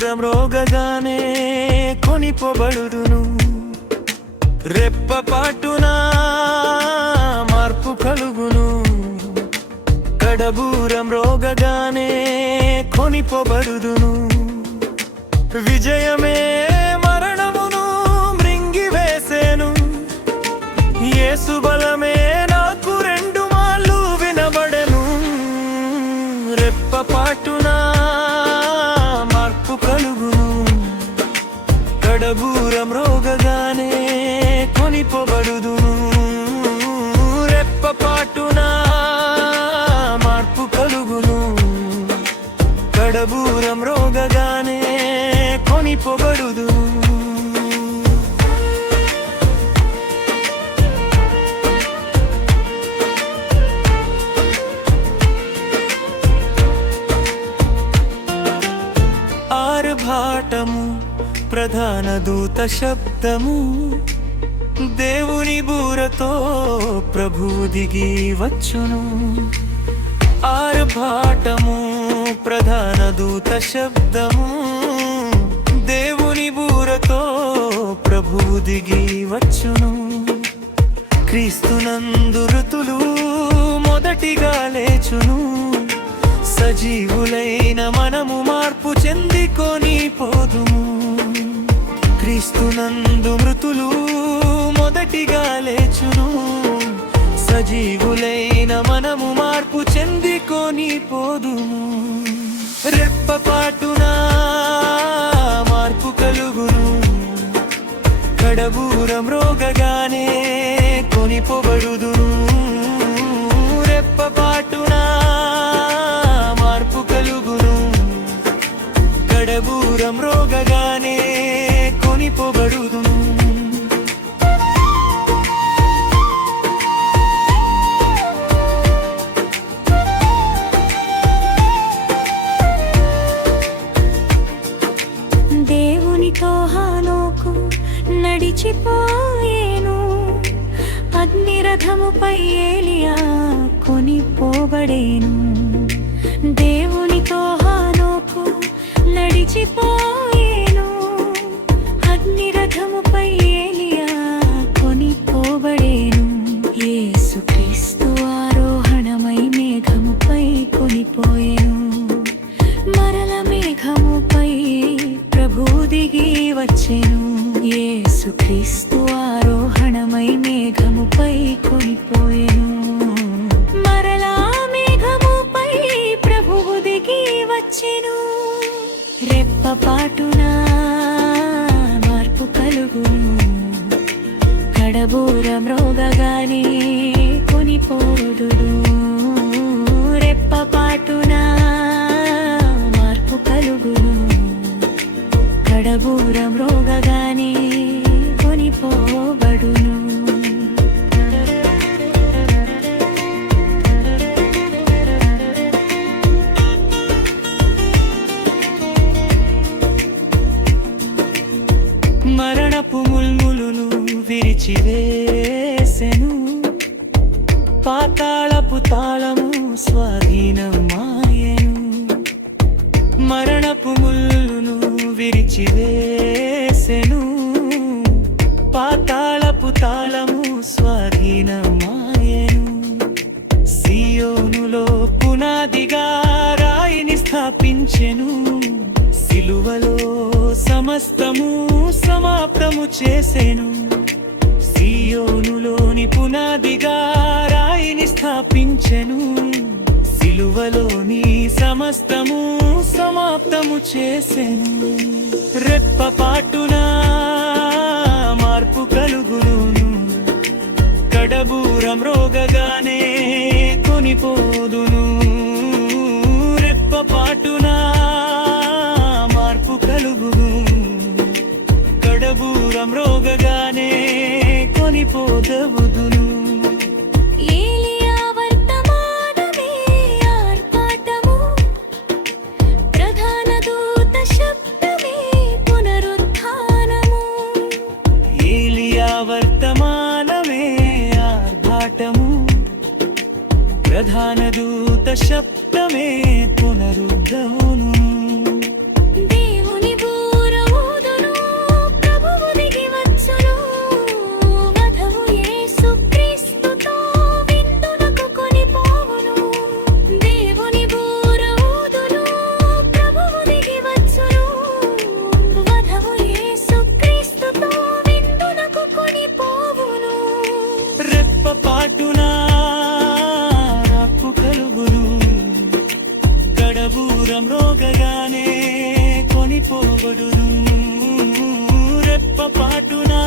మ్రోగగానే కొనిపోబడుదును రెప్పపాటున మార్పు కలుగును కడబూర మ్రోగగానే కొనిపోబడుదును విజయమే మరణమును మృంగివేసెను యేసు బలమే నాకు రెండు మార్లు వినబడెను రెప్పపాటున మార్పు కలుగును కడబూర మ్రోగగానే కొనిపోబడుదును రెప్పపాటున మార్పు కలుగును కడబూర మ్రోగగానే కొనిపోబడుదును ఆర్భాటము ప్రధాన దూత శబ్దము దేవుని బూరతో ప్రభువు దిగి వచ్చును ఆర్భాటము ప్రధాన దూత శబ్దము దేవుని బూరతో ప్రభువు దిగి వచ్చును క్రీస్తునందు ఋతులు మొదటిగా లేచును సజీవులైన మనము మార్పు చెందికొని పోదుము క్రీస్తునందు మృతులు మొదటిగా లేచును సజీవులైన మనము మార్పు చెందికొని పోదుము రెప్పపాటున మార్పు కలుగును కడబూర మ్రోగగానే కొనిపోబడుదును రెప్పపాటున మార్పు కలుగును కడబూర మ్రోగగానే కొనిపోబడుదును దేవునితో హానోకు నడిచిపోయేను అగ్నిరథముపై ఏలియా కొనిపోబడేను దేవునితో హానోకు నడిచిపోయేను అగ్నిరథముపై ఏలియా కొనిపోబడేను యేసుక్రీస్తు ఆరోహణమై మేఘముపై కొనిపోయేను మరల మేఘముపై ప్రభువు దిగి వచ్చెను యేసుక్రీస్తు ఆరోహణమై మేఘముపై కొనిపోయెను మరలా మేఘముపై ప్రభువు దిగి వచ్చెను రెప్పపాటున మార్పు కలుగును కడబూర మ్రోగగానే కొనిపోదును రెప్పపాటున మార్పు కలుగును కడబూర మ్రోగగానే కొనిపోబడును మరణపు ముల్ములును విరిచివేసెను పాతాళపు తాళము స్వాధీనమాయెను మరణపు ముల్లును విరిచివేసెను పాతాళపు తాళము స్వాధీనమాయెను సియోనులో పునాదిగా రాయిని స్థాపించెను సిలువలో సమస్తము సమాప్తము చేసెను సియోనులోని పునాదిగా రాయిని స్థాపించెను సిలువలోని సమస్తము సమాప్తము చేసెను రెప్పపాటున మార్పు కలుగును కడబూర మ్రోగగానే కొనిపోదును రెప్పపాటున మార్పు కలుగును కడబూర మ్రోగగానే కొనిపోదవుదును ఏలియా వర్తమానమే ఆర్భాటము ప్రధాన దూత శబ్దమే పునరుత్థానము ఏలియా వర్తమానమే ఆర్భాటము ప్రధాన దూత శబ్దమే పునరుద్ధవును దేవుని రెప్పపాటునా